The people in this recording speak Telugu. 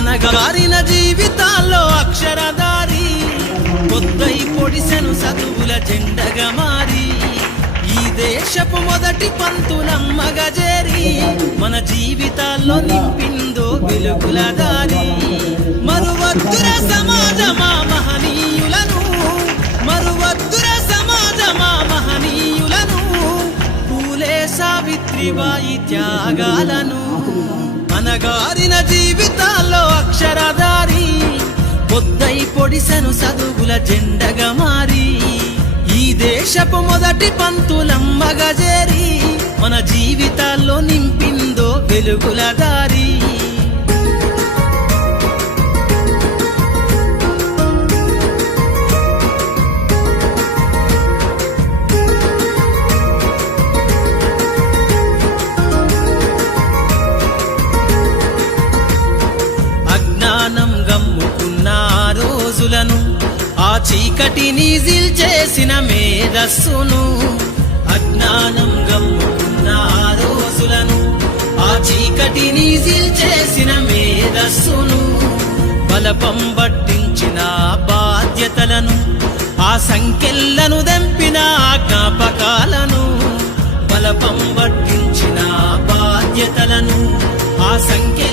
అనగారిన జీవితాల్లో అక్షరధారి పొద్దై పొడిసెను చదువుల జెండగా మారి ఈ దేశపు మొదటి పంతులమ్మగా చేరి మన జీవితాల్లో నింపిందో వెలుగుల దారి మరువద్దుర సమాజమా మహనీయులను మరువద్దుర సమాజమా మహనీయులను పూలే సావిత్రిబాయి త్యాగాలను అనగారిన జీవితాల్లో అక్షరధారి పొద్దై పొడిసెను చదువుల జెండగా మారి ఈ దేశపు మొదటి పంతులమ్మగా చేరి మన జీవితాల్లో నింపిందో వెలుగుల దారి అజ్ఞానం గమ్ముకున్న రోజులను ఆ చీకటిని చేసిన మేధస్సును అజ్ఞానం గమ్ముకున్న రోజులను ఆ చీకటిని చేసిన మేధస్సును బలపం పట్టించిన బాధ్యతలను ఆ సంఖ్యలను దెంపిన జ్ఞాపకాలను బలపం పట్టించిన బాధ్యతలను ఆ సంఖ్య